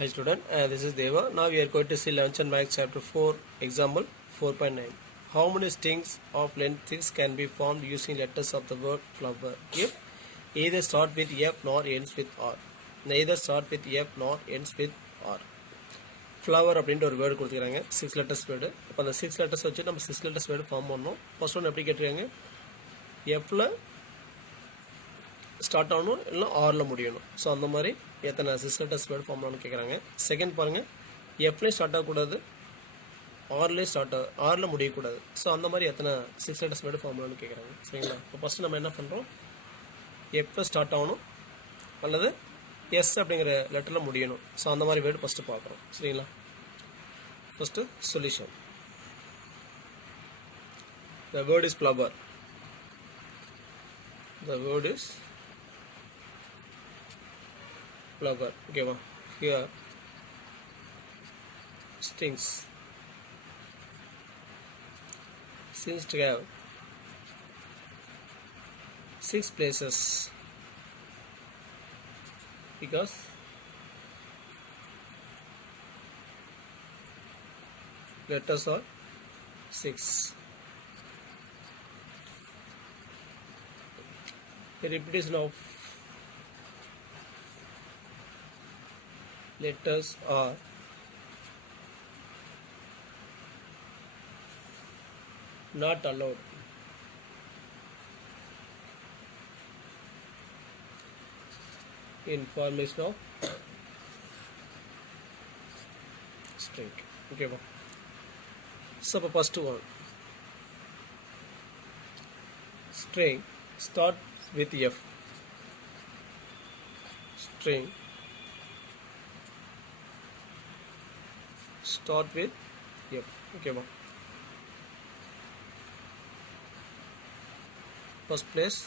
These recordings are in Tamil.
Hi student, this is Deva. Now we are going to see lunch and maths chapter 4 example 4.9. How many strings of length 6 can be formed using letters of the word flower if either start with F nor ends with R? Neither start with F nor ends with R. Flower அப்படின்ற ஒரு வேர்டு கொடுத்துக்கிறாங்க 6 லெட்டர்ஸ் வேர்டு. அப்போ அந்த 6 லெட்டர்ஸ் வச்சு நம்ம 6 லெட்டர்ஸ் வேர்டு ஃபார்ம் பண்ணோம். ஃபர்ஸ்ட் ஒன்று எப்படி கேட்டிருக்காங்க, எஃப்ல ஸ்டார்ட் ஆகணும் இல்லை ஆரில் முடியணும். ஸோ அந்த மாதிரி எத்தனை 6 லெட்டர்ஸ் வேர்டு ஃபார்ம் பண்ணணும்னு கேட்குறாங்க. செகண்ட் பாருங்கள், எஃப்லேயும் ஸ்டார்ட் ஆகக்கூடாது, ஆரில் முடியக்கூடாது. ஸோ அந்த மாதிரி எத்தனை 6 லெட்டர்ஸ் வேர்டு ஃபார்ம் பண்ணணும்னு கேட்குறாங்க. சரிங்களா? இப்போ ஃபஸ்ட்டு நம்ம என்ன பண்ணுறோம், எஃப்ல ஸ்டார்ட் ஆகணும் அல்லது எஸ் அப்படிங்கிற லெட்டரில் முடியணும். ஸோ அந்த மாதிரி வேர்டு ஃபஸ்ட்டு பார்க்குறோம். சரிங்களா? First solution. The word is flower. The word is flower. Okay, here strings. Since to have 6 places because letters are 6. The repetition of letters are not allowed. In formation of string. Okay, so first one, string start with F. String start with F. Okay, first place,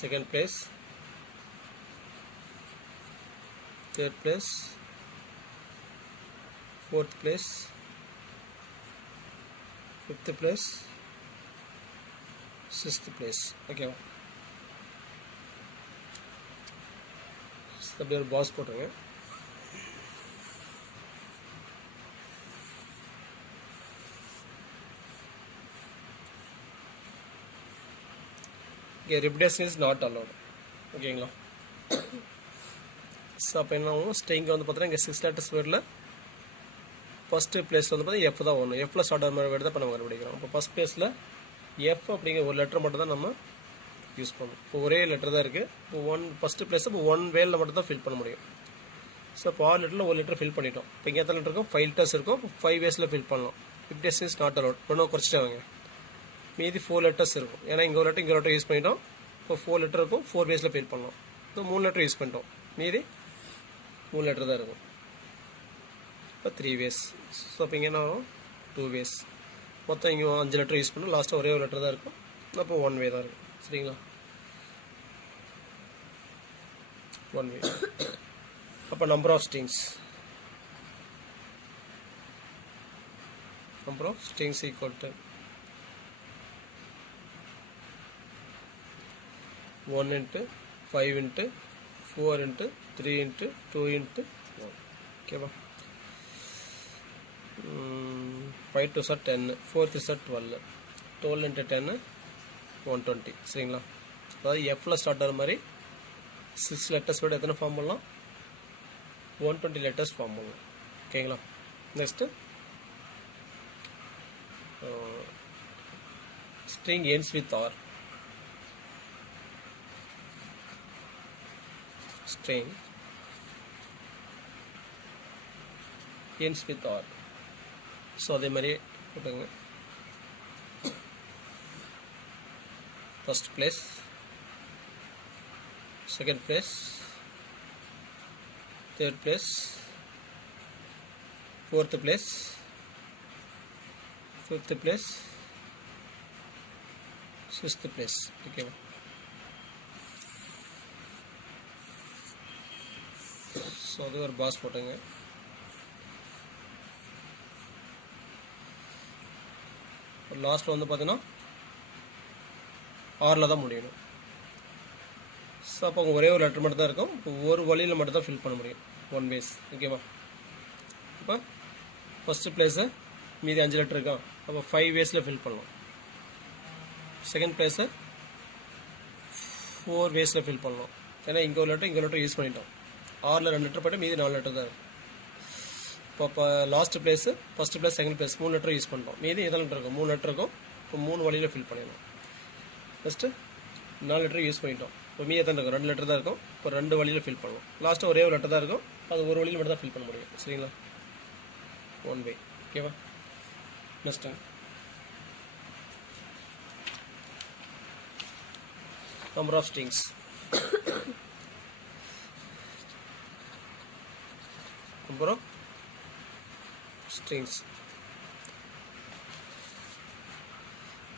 second place, third place, fourth place, fifth place, sixth place. Okay, அப்படியே ஒரு பாஸ் போட்டுருங்க. Okay, repetition is not allowed. ஓகேங்களா? ஸோ அப்போ என்ன ஆகும், ஸ்ட்ரிங் வந்து பார்த்தீங்கன்னா இங்கே 6 லெட்டர்ஸ் வேர்டில் ஃபஸ்ட்டு பிளேஸில் வந்து பார்த்தீங்கன்னா எஃப் தான் வரணும். எஃப்பில் ஸ்டார்ட் ஆகிற மாதிரி வேர்டு தான் இப்போ நம்ம கண்டுபிடிக்கிறோம். இப்போ ஃபஸ்ட் பிளேஸில் எஃப் அப்படிங்கிற ஒரு லெட்டர் மட்டும் தான் நம்ம யூஸ் பண்ணணும். இப்போ ஒரே லெட்டர் தான் இருக்குது. இப்போ ஃபஸ்ட்டு பிளேஸை இப்போ 1 வேலில் மட்டும் தான் ஃபில் பண்ண முடியும். ஸோ இப்போ 6 லெட்டரில் ஒரு லெட்டர் ஃபில் பண்ணிட்டோம். இப்போ இங்கே எத்தனை லெட்டர் இருக்கும், 5 லெட்டர்ஸ் இருக்கும். இப்போ 5 வேஸில் ஃபில் பண்ணலாம். repetition is not allowed. ஒன்றும் குறைச்சிட்டாங்க, மீதி 4 லெட்டர்ஸ் இருக்கும். ஏன்னா இங்கே ஒரு லெட்டர் யூஸ் பண்ணிட்டோம். இப்போ 4 லெட்டர் இருக்கும், 4 வேஸில் ஃபில் பண்ணலாம். இப்போ 3 லெட்டர் யூஸ் பண்ணிட்டோம், மீதி 3 லெட்டர் தான் இருக்கும். இப்போ 3 வேஸ். ஸோ அப்போ இங்கே என்ன ஆகும், 2 வேஸ். மொத்தம் இங்கே 5 லெட்டர் யூஸ் பண்ணோம், லாஸ்ட்டாக ஒரே ஒரு லெட்டர் தான் இருக்கும். அப்போ 1 வே தான் இருக்கும். சரிங்களா? 1 வே. அப்போ number of strings equal to 1 into 5 into 4 into 3 into 2 into 1. ஓகேவா? 5 to 10, 4 to 12, 12 into 10, 120. சரிங்களா? அதாவது எஃப்ல ஸ்டார்ட் ஆகிற மாதிரி 6 லெட்டர்ஸ் விட எத்தனை ஃபார்ம் பண்ணலாம், 120 லெட்டர்ஸ் ஃபார்ம் பண்ணலாம். ஓகேங்களா? Next string ends with R. String ends with R. So அதே மாதிரி போட்டுங்க. First place, second place, third place, fourth place, fifth place, sixth place. ஓகேவா? ஸோ அது ஒரு பாஸ் போட்டுங்க. லாஸ்ட்டில் வந்து பார்த்தீங்கன்னா ஆரில் தான் முடியணும். ஸோ அப்போ ஒரே ஒரு லெட்டர் மட்டும் தான் இருக்கும். இப்போ ஒரு வழியில் மட்டும் தான் ஃபில் பண்ண முடியும், ஒன் வேஸ். ஓகேவா? இப்போ ஃபஸ்ட்டு பிளேஸை மீதி 5 லெட்டர் இருக்கா, அப்போ 5 வேஸில் ஃபில் பண்ணலாம். செகண்ட் பிளேஸை 4 வேஸில் ஃபில் பண்ணலாம். ஏன்னா இங்கே ஒரு லெட்டர் யூஸ் பண்ணிட்டோம். 6ல் 2 லெட்டர் போய்ட்டு மீதி 4 லெட்டர் தான் இருக்கும். இப்போ last place first place second place 3 letter use பண்ணிட்டோம். மீதி எத்தனை லெட்டர் இருக்கும், 3 லெட்டர் இருக்கும். இப்போ 3 வழியில் ஃபில் பண்ணிடலாம். ஃபஸ்ட்டு 4 லெட்டர் யூஸ் பண்ணிட்டோம். இப்போ மீதி எத்தனை இருக்கும், 2 லெட்டர் தான் இருக்கும். இப்போ 2 வழியில் ஃபில் பண்ணலாம். லாஸ்ட்டாக ஒரே ஒரு லெட்டர் தான் இருக்கும், அது ஒரு வழியில் மட்டும் தான் ஃபில் பண்ண முடியும். சரிங்களா? One way. ஓகேவா? Next number of strings. Number of strings.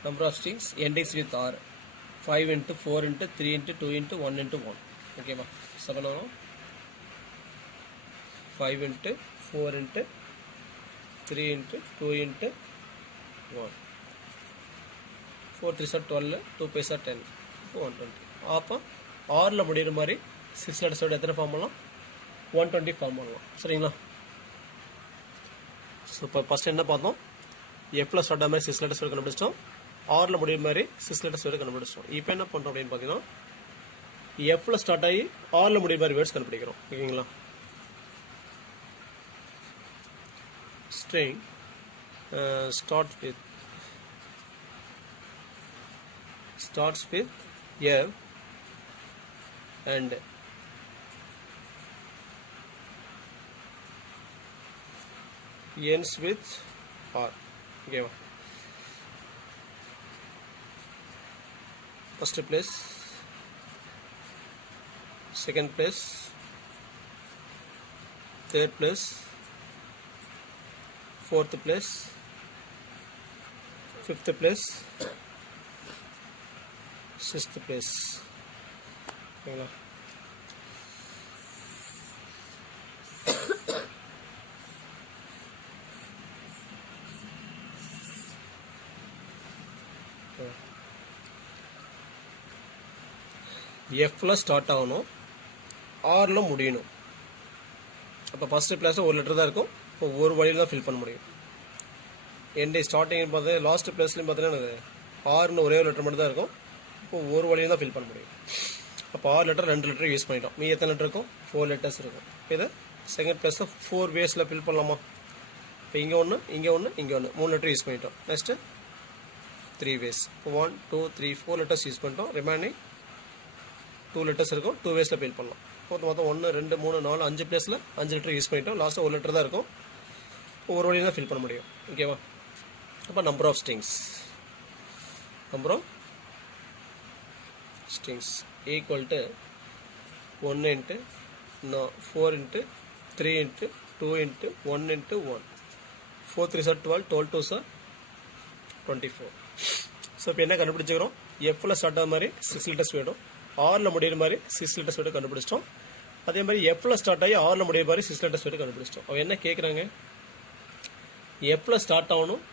Number of strings endings with R. 5 into 4 into 3 into 2 into 1 into 1. Okay, ma. 7 or 5 into 4 into 3 into 2 into 1. 4 3 are 12, 2 5 are 10. 120. அப்போ ஆரில் முடிகிற மாதிரி 6 லெட்டர்ஸோட எத்தனை ஃபார்ம் பண்ணலாம், 120 ஃபார்ம் பண்ணலாம். சரிங்களா? ஸோ இப்போ ஃபஸ்ட் என்ன பார்த்தோம், எஃப்ல ஸ்டார்ட் ஆகிற மாதிரி 6 லெட்டர்ஸ் வரை கண்டுபிடிச்சிட்டோம். ஆரில் முடிகிற மாதிரி 6 லெட்டர்ஸ் வரை கண்டுபிடிச்சிட்டோம். இப்போ என்ன பண்ணுறோம் அப்படின்னு பார்த்தீங்கன்னா, எஃப்ல ஸ்டார்ட் ஆகி ஆரில் முடிகிற மாதிரி வேர்ட்ஸ் கண்டுபிடிக்கிறோம். ஓகேங்களா? String starts with F and ends with R. Okay. First place, second place, third place, fourth place, fifth place, sixth place. ஓகேங்களா? எஃப்ல ஸ்டார்ட் ஆகணும், ஆர்ல முடியணும். அப்போ ஃபர்ஸ்ட் பிளேஸில் ஒரு லெட்டர் தான் இருக்கும். இப்போ ஒரு வழியில் தான் ஃபில் பண்ண முடியும். என்டே ஸ்டார்டிங் பார்த்து லாஸ்ட் பிளேஸ்லையும் பார்த்தீங்கன்னா ஆறுன்னு ஒரே ஒரு லெட்டர் மட்டும் தான் இருக்கும். இப்போ ஒரு வழியில் தான் ஃபில் பண்ண முடியும். அப்போ 6 லெட்டர் 2 லெட்டர் யூஸ் பண்ணிட்டோம். மீ எத்தனை லெட்டர் இருக்கும், 4 லெட்டர்ஸ் இருக்கும். இதை செகண்ட் பிளேஸில் 4 வேஸில் ஃபில் பண்ணலாமா? இப்போ இங்கே ஒன்று, இங்கே ஒன்று, இங்கே ஒன்று, 3 லெட்டர் யூஸ் பண்ணிட்டோம். Next 3 ways. இப்போ 1 2 3 4 லெட்டர்ஸ் யூஸ் பண்ணிட்டோம். ரிமைனிங் 2 லெட்டர்ஸ் இருக்கும், 2 வேஸில் ஃபில் பண்ணலாம். மொத்தம் 1 2 3 4 5 பிளேஸில் 5 லெட்டர் யூஸ் பண்ணிட்டோம். லாஸ்ட்டாக ஒரு லெட்டர் தான் இருக்கும். ஒரு வழியில் தான் ஃபில் பண்ண முடியும். ஓகேவா? அப்போ number of strings equal to 1 into 4 into 3 into 2 into 1 into 1. 4 3 are 12, 12 2 are 24. So இப்போ என்ன கண்டுபிடிச்சிக்கிறோம், எஃப்ல ஸ்டார்ட் ஆகிற மாதிரி 6 லெட்டர்ஸ் வேணும், ஆரில் முடிகிற மாதிரி 6 லெட்டர்ஸ் வேணும் கண்டுபிடிச்சிட்டோம். அதே மாதிரி எஃப்ல ஸ்டார்ட் ஆகி ஆரில் முடிகிற மாதிரி 6 லெட்டர்ஸ் வேணும் கண்டுபிடிச்சிட்டோம். அவன் என்ன கேட்குறாங்க, எஃப்ல ஸ்டார்ட் ஆகணும்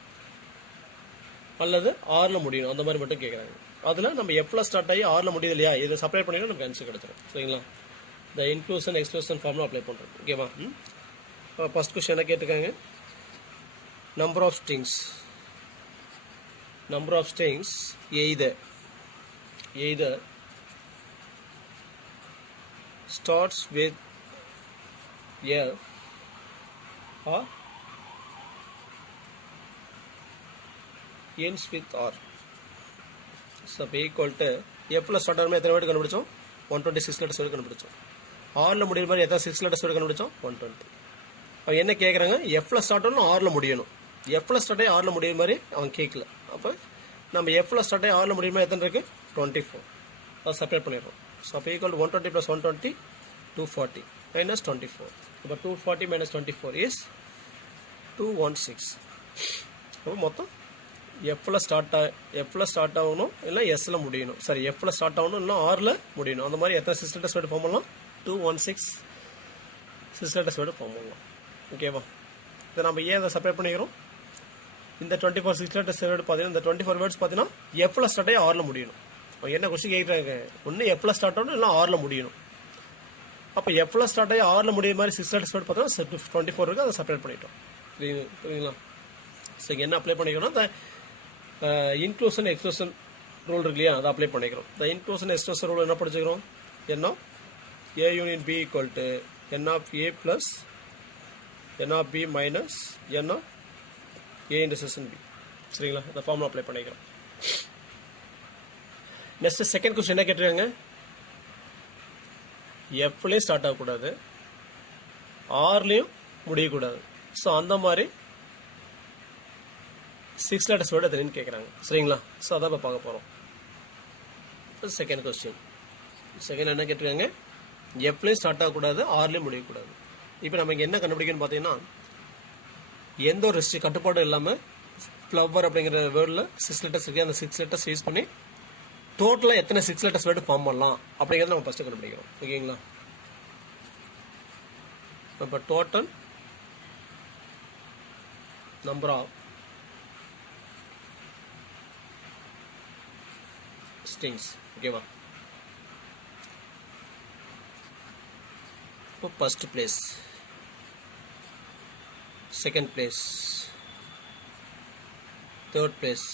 அல்லது ஆரில் முடியணும், அந்த மாதிரி மட்டும் கேட்குறாங்க. அதில் நம்ம எஃப்ல ஸ்டார்ட் ஆகி ஆரில் முடியுது இல்லையா, இதை செப்பரேட் பண்ணினா நமக்கு ஆன்சர் கிடைச்சிடும். சரிங்களா? இந்த இன்க்ளூஷன் எக்ஸ்க்ளூஷன் ஃபார்முலா அப்ளை பண்ணுறோம். ஓகேவா? ஃபர்ஸ்ட் கொஸ்டின் என்ன கேட்டிருக்காங்க, number of strings either starts with F or ends with R. So equal to Fல ஸ்டார்ட் ஆகிற மாதிரி எத்தனை வேர்டு கண்டுபிடிச்சோம், 126 லெட்டர்ஸ் வேர்டு கண்டுபிடிச்சோம். ஆரில் முடிகிற மாதிரி எத்தனை 6 லெட்டர்ஸ் வேர்டு கண்டுபிடிச்சோம், 120. அவன் என்ன கேட்குறாங்க, எஃப்ல ஸ்டார்ட் ஆகணும் ஆரில் முடியணும். எஃப்ல ஸ்டார்ட் ஆகி ஆரில் முடிகிற மாதிரி அவன் கேட்கல. அப்போ நம்ம எஃப்ல ஸ்டார்ட் ஆகி ஆரில் முடிகிற மாதிரி எத்தனை இருக்குது, 24. அதை செப்பரேட் பண்ணிடுறோம். ஸோ அப்போ ஈக்குவல் 120 + 120 240 minus 24. இப்போ 240 minus 24 is 216. அப்போ மொத்தம் எஃப்ல ஸ்டார்ட் ஆகணும் இல்லை எஸ்ல முடியணும், சரி எஃப்ல ஸ்டார்ட் ஆகணும் இல்லை ஆரில் முடியணும். அந்த மாதிரி எத்தனை 6 லெட்டர்ஸ் வேர்டு ஃபார்ம் பண்ணலாம், 216 6 லெட்டர்ஸ் வேர்டு ஃபார்ம் பண்ணலாம். ஓகேவா? இதை நம்ம ஏன் அதை செப்பரேட் பண்ணிக்கிறோம், இந்த 24 6 லெட்டர்ஸ் வேர்டு பார்த்தீங்கன்னா இந்த 24 வேர்ட்ஸ் பார்த்தீங்கன்னா எஃப்ல ஸ்டார்ட் ஆகி ஆரில் முடியணும். என்ன கொஸ்டின் கேட்குறாங்க, ஒன்று எஃப்ல ஸ்டார்ட் ஆகணும் இல்லை ஆரில் முடியணும். அப்போ எஃப்ல ஸ்டார்ட் ஆகி ஆரில் முடிய மாதிரி 6 லெட்டர்ஸ் வேர்டு பார்த்தோம்னா 24 இருக்குது, அதை செப்பரேட் பண்ணிட்டோம். புரியுங்களா? ஸோ இங்கே என்ன அப்ளை பண்ணிக்கணும், இந்த இன்க்ளூஷன் எக்ஸ்க்ளூஷன் ரூல் இருக்கு இல்லையா, அதை அப்ளை பண்ணிக்கிறோம். இந்த இன்க்ளூஷன் எக்ஸ்க்ளூஷன் ரூல் என்ன படிச்சுக்கிறோம், என்ன A union B equal to N of A plus N of B minus N of A intersection B. சரிங்களா? இந்த ஃபார்முலா அப்ளை பண்ணிக்கிறோம். நெக்ஸ்ட் செகண்ட் கொஸ்டின் என்ன கேட்டிருக்காங்க, எஃப்லேயும் ஸ்டார்ட் ஆகக்கூடாது, ஆர்லேயும் முடியக்கூடாது. ஸோ அந்த மாதிரி 6 லெட்டர்ஸ் வேர்டு எத்தனைன்னு கேட்குறாங்க. சரிங்களா? ஸோ அதான் இப்போ பார்க்க போகிறோம். Second question. செகண்ட் என்ன கேட்டிருக்காங்க, எஃப்லேயும் ஸ்டார்ட் ஆகக்கூடாது, ஆர்லேயும் முடியக்கூடாது. இப்போ நம்ம இங்கே என்ன கண்டுபிடிக்கணும்னு பார்த்தீங்கன்னா, எந்த ஒரு கட்டுப்பாடும் இல்லாமல் ஃப்ளவர் அப்படிங்கிற வேர்டில் 6 லெட்டர்ஸ் இருக்குது, அந்த 6 லெட்டர்ஸ் யூஸ் பண்ணி டோட்டலாக எத்தனை 6 லெட்டர்ஸ் வேர்டு ஃபார்ம் பண்ணலாம் அப்படிங்கிறத நம்ம ஃபஸ்ட்டு கண்டுபிடிக்கிறோம். ஓகேங்களா? இப்போ டோட்டல் நம்பர் ஆஃப் ஸ்ட்ரிங்ஸ். ஓகேவா? இப்போ first place, second place, third place,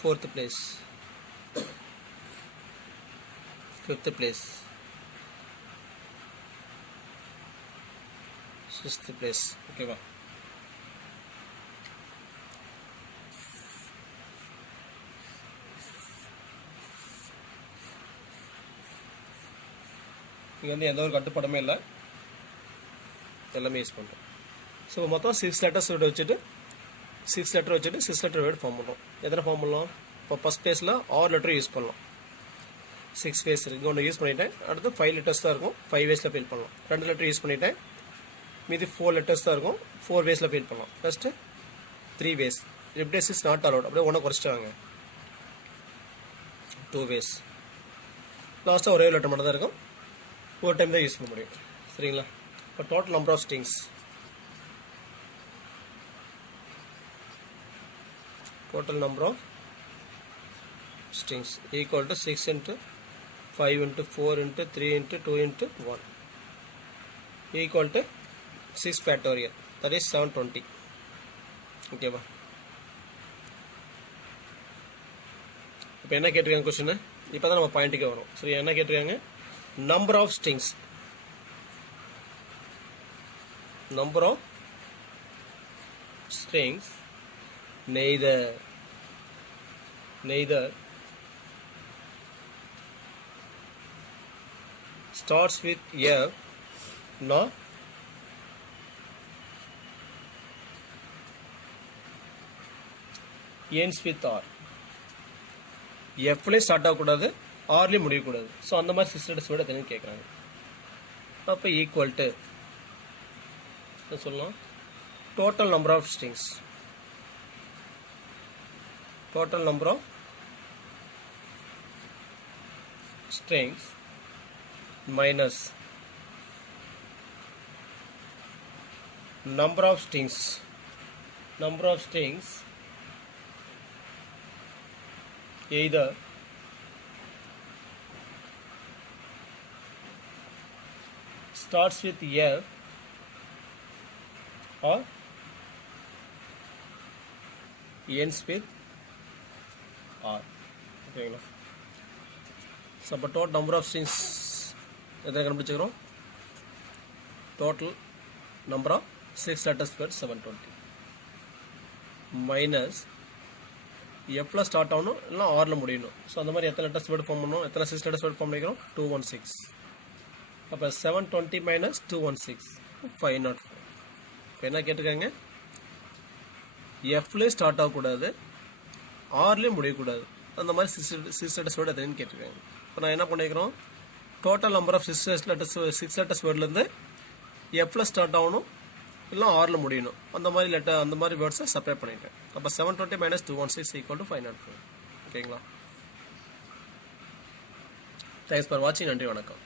fourth place, fifth place, sixth place. Okay va? இங்க வந்து எந்த ஒரு கட்டுப்பாடுமே இல்லை, எல்லாமே யூஸ் பண்ணுறோம். ஸோ மொத்தம் 6 லெட்டர்ஸ் வச்சுட்டு 6 லெட்டர் வச்சுட்டு 6 லெட்டர் வேர்டு ஃபார்ம் பண்ணுறோம். எத்தனை ஃபார்ம் பண்ணலாம், இப்போ ஃபஸ்ட் பேஸில் 6 லெட்டர் யூஸ் பண்ணலாம், 6 வேஸ் இருக்குது, ஒன்று யூஸ் பண்ணிட்டேன். அடுத்து 5 லெட்டர்ஸ் தான் இருக்கும், 5 வேஸில் ஃபில் பண்ணலாம். 2 லெட்டர் யூஸ் பண்ணிட்டேன், மீதி 4 லெட்டர்ஸ் தான் இருக்கும், 4 வேஸில் ஃபில் பண்ணலாம். First 3 ways, replace is not allowed, அப்படியே ஒன்று குறைச்சிட்டாங்க, 2 வேஸ். லாஸ்ட்டாக ஒரே லெட்டர் மட்டும் தான் இருக்கும், ஒரு டைம் தான் யூஸ் பண்ண முடியும். சரிங்களா? இப்போ total number of strings, total number of strings equal to 6 into 5 into 4 into 3 into 2 into 1 equal to 6 factorial, that is 720. Okay ba? இப்போ என்ன கேட்டிருக்காங்க கொஸ்டின், இப்போ தான் நம்ம பாயிண்ட்டுக்கு வரும். சரி, என்ன கேட்டிருக்காங்க, number of strings, number of strings neither starts with F nor ends with R. Fல ஸ்டார்ட் ஆகக்கூடாது, ஆர்லேயும் முடியக்கூடாது. ஸோ அந்த மாதிரி 6 லெட்டர்ஸ் வேர்டு எத்தனைன்னு கேட்குறாங்க. அப்போ ஈக்குவல் டு சொல்லலாம் total number of strings, total number of strings minus number of strings either starts with F or ends with R. ஓகேங்களா? ஸோ அப்போ டோட்டல் நம்பர் ஆஃப் ஸ்ட்ரிங்ஸ் எத்தனை கண்டுபிடிச்சிக்கிறோம், total number of 6 letters word 720 minus எஃப்ல ஸ்டார்ட் ஆகணும் இல்லை ஆரில் முடியணும். ஸோ அந்த மாதிரி எத்தனை லெட்டர்ஸ் வேர்டு ஃபார்ம் பண்ணணும், எத்தனை 6 லெட்டர்ஸ் வேர்டு ஃபார்ம் பண்ணிக்கிறோம், 216. அப்போ 720 மைனஸ் 216 504. இப்போ என்ன கேட்டிருக்காங்க, எஃப்லேயும் ஸ்டார்ட் ஆகக்கூடாது, ஆர்லேயும் முடியக்கூடாது, அந்த மாதிரி 6 லெட்டர்ஸ் வேர்டு எத்தனைன்னு கேட்டிருக்காங்க. இப்போ நான் என்ன பண்ணிக்கிறோம், டோட்டல் நம்பர் ஆஃப் 6 லெட்டர்ஸ் வேர்ட்லேருந்து எஃப்ல ஸ்டார்ட் ஆகணும் இல்லை ஆரில் முடியணும், அந்த மாதிரி வேர்ட்ஸை செப்பரேட் பண்ணிட்டேன். அப்போ 720 மைனஸ் 216 ஈக்குவல் டு 504. ஓகேங்களா? தேங்க்ஸ் ஃபார் வாட்சிங். நன்றி, வணக்கம்.